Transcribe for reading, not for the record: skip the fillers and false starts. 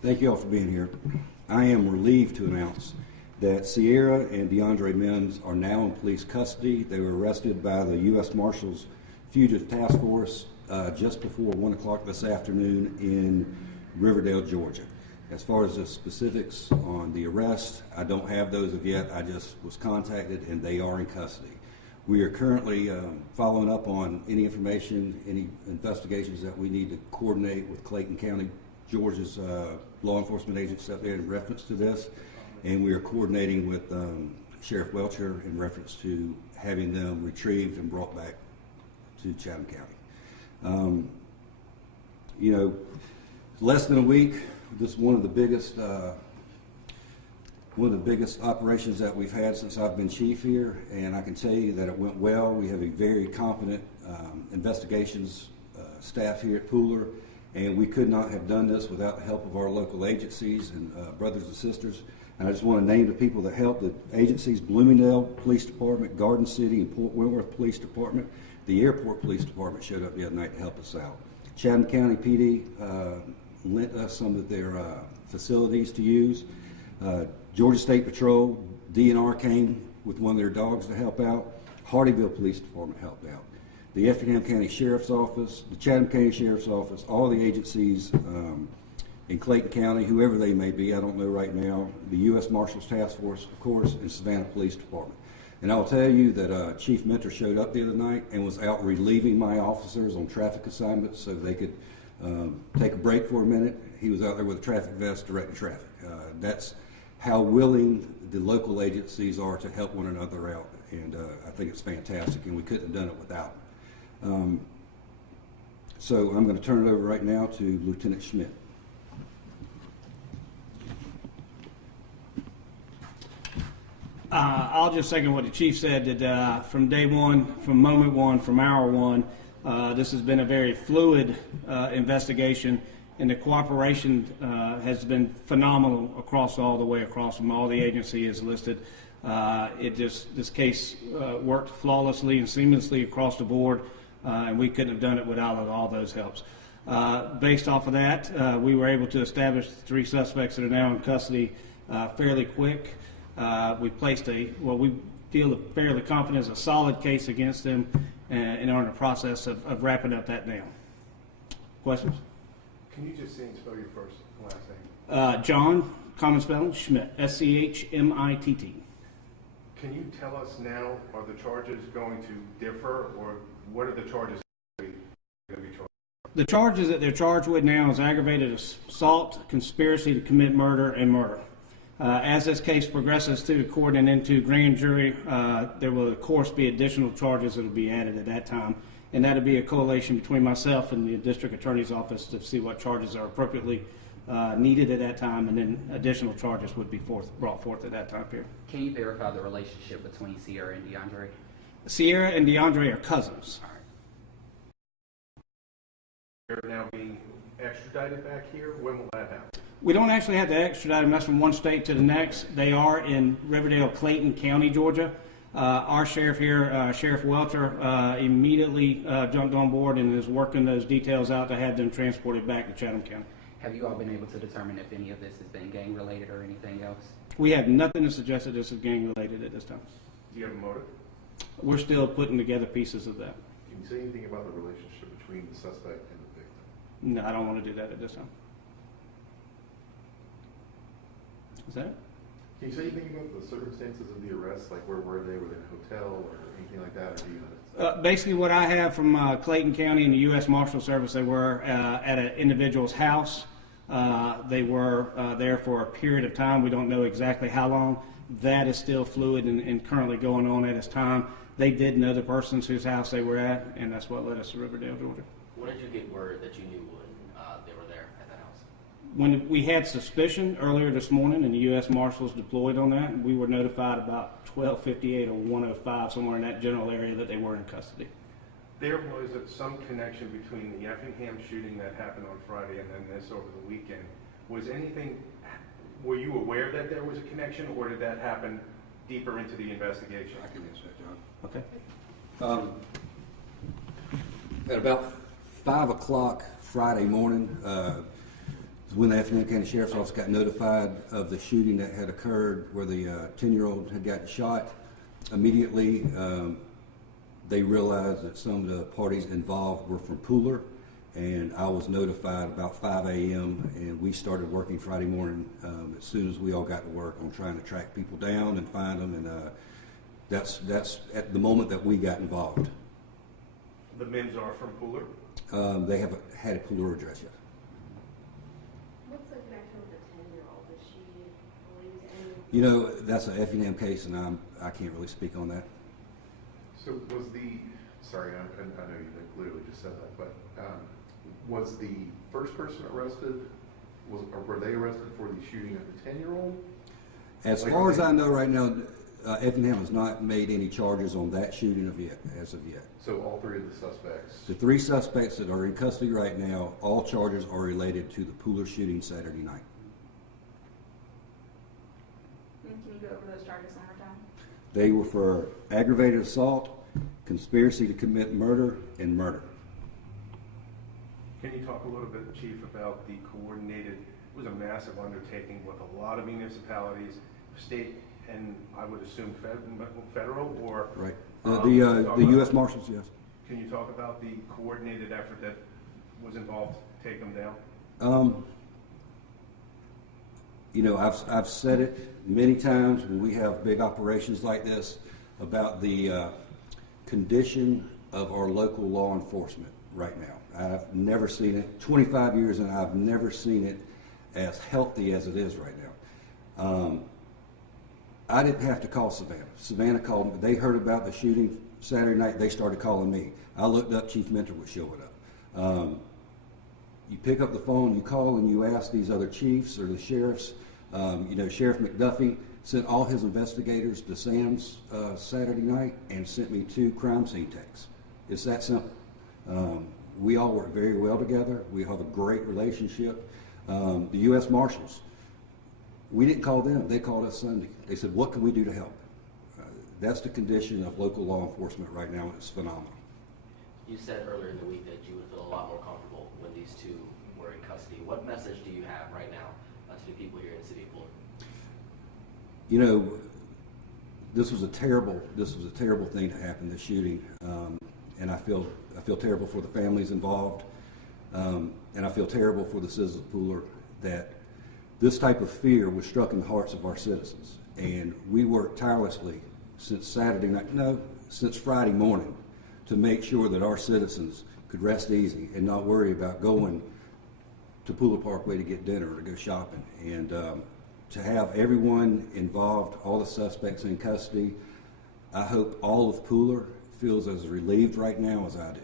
Thank you all for being here. I am relieved to announce that Sierra and DeAndre Mims are now in police custody. They were arrested by the U.S. Marshals Fugitive Task Force just before 1 o'clock this afternoon in Riverdale, Georgia. As far as the specifics on the arrest, I don't have those of yet. I just was contacted and they are in custody. We are currently following up on any information, any investigations that we need to coordinate with Clayton County, Georgia's law enforcement agents up there in reference to this. And we are coordinating with Sheriff Welcher in reference to having them retrieved and brought back to Chatham County. You know, less than a week, this is one of the biggest operations that we've had since I've been chief here, and I can tell you that it went well. We have a very competent investigations staff here at Pooler, and we could not have done this without the help of our local agencies and brothers and sisters. And I just want to name the people that helped. The agencies: Bloomingdale Police Department, Garden City and Port Wentworth Police Department. The Airport Police Department showed up the other night to help us out. Chatham County PD lent us some of their facilities to use. Georgia State Patrol, DNR came with one of their dogs to help out. Hardyville Police Department helped out. The Effingham County Sheriff's Office, the Chatham County Sheriff's Office, all the agencies in Clayton County, whoever they may be, I don't know right now, the U.S. Marshals Task Force, of course, and Savannah Police Department. And I'll tell you that Chief Mentor showed up the other night and was out relieving my officers on traffic assignments so they could take a break for a minute. He was out there with a traffic vest directing traffic. That's how willing the local agencies are to help one another out, and I think it's fantastic, and we couldn't have done it without them. So I'm going to turn it over right now to Lieutenant Schmidt. I'll just second what the chief said, that from day one, from moment one, from hour one, this has been a very fluid investigation, and the cooperation has been phenomenal across all the way across from all the agencies listed. This case worked flawlessly and seamlessly across the board, and we couldn't have done it without all those helps. Based off of that, we were able to establish the 3 suspects that are now in custody fairly quick. We placed what we feel fairly confident is a solid case against them, and are in the process of wrapping up that now. Questions? Can you just spell your first and last name? John, common spelling, Schmidt, S-C-H-M-I-T-T. Can you tell us now, are the charges going to differ, or what are the charges going to be charged? The charges that they're charged with now is aggravated assault, conspiracy to commit murder, and murder. As this case progresses through the court and into grand jury, there will, of course, be additional charges that will be added at that time. And that will be a coalition between myself and the district attorney's office to see what charges are appropriately needed at that time, and then additional charges would be brought forth at that time period. Can you verify the relationship between Sierra and DeAndre? Sierra and DeAndre are cousins. All right. They're now being extradited back here. When will that happen? We don't actually have to extradite them. That's from one state to the next. They are in Riverdale, Clayton County, Georgia. Our sheriff here, Sheriff Welcher, immediately jumped on board and is working those details out to have them transported back to Chatham County. Have you all been able to determine if any of this has been gang-related or anything else? We have nothing to suggest that this is gang-related at this time. Do you have a motive? We're still putting together pieces of that. Can you say anything about the relationship between the suspect and the victim? No, I don't want to do that at this time. Is that it? Can you say anything about the circumstances of the arrest? Like, where were they? Were they in a hotel or anything like that? Or do you know? Basically, what I have from Clayton County and the U.S. Marshal Service, they were at an individual's house. They were there for a period of time. We don't know exactly how long. That is still fluid and currently going on at this time. They did know the persons whose house they were at, and that's what led us to Riverdale, Georgia. When did you get word that you knew when they were there at the house? When we had suspicion earlier this morning, and the U.S. Marshals deployed on that, we were notified about 12:58 or 1:05, somewhere in that general area, that they were in custody. There was some connection between the Effingham shooting that happened on Friday and then this over the weekend. Were you aware that there was a connection, or did that happen deeper into the investigation? I can answer that, John. Okay. At about 5 o'clock Friday morning, When the Effingham County Sheriff's Office got notified of the shooting that had occurred where the 10-year-old had gotten shot, immediately they realized that some of the parties involved were from Pooler, and I was notified about 5 a.m. and we started working Friday morning as soon as we all got to work on trying to track people down and find them, and that's at the moment that we got involved. The Mims are from Pooler? They haven't had a Pooler address yet. What's the connection with the 10-year-old? Does she believe any? You know, that's an Effingham case, and I can't really speak on that. So was sorry, I know you clearly just said that, but was the first person arrested, or were they arrested for the shooting of the 10-year-old? As far as I know right now, Effingham has not made any charges on that shooting as of yet. So all three of the suspects? The 3 suspects that are in custody right now, all charges are related to the Pooler shooting Saturday night. Can you go over those charges one more time? They were for aggravated assault, conspiracy to commit murder, and murder. Can you talk a little bit, Chief, about the coordinated, it was a massive undertaking with a lot of municipalities, state, and I would assume federal, or? Right. Talk The about- U.S. Marshals, yes. Can you talk about the coordinated effort that was involved to take them down? You know, I've said it many times when we have big operations like this about the condition of our local law enforcement right now. I've never seen it, 25 years, and I've never seen it as healthy as it is right now. I didn't have to call Savannah. Savannah called me. They heard about the shooting Saturday night. They started calling me. I looked up, Chief Mentor was showing up. You pick up the phone, you call, and you ask these other chiefs or the sheriffs. You know, Sheriff McDuffie sent all his investigators to Sam's Saturday night and sent me 2 crime scene techs. It's that simple. We all work very well together. We have a great relationship. The U.S. Marshals, we didn't call them. They called us Sunday. They said, what can we do to help? That's the condition of local law enforcement right now. It's phenomenal. You said earlier in the week that you would feel a lot more comfortable when these 2 were in custody. What message do you have right now to the people here in the city of Pooler? You know, this was a terrible thing to happen, this shooting, and I feel terrible for the families involved, and I feel terrible for the citizens of Pooler that this type of fear was struck in the hearts of our citizens. And we worked tirelessly since since Friday morning to make sure that our citizens could rest easy and not worry about going to Pooler Parkway to get dinner or to go shopping. And to have everyone involved, all the suspects in custody, I hope all of Pooler feels as relieved right now as I do.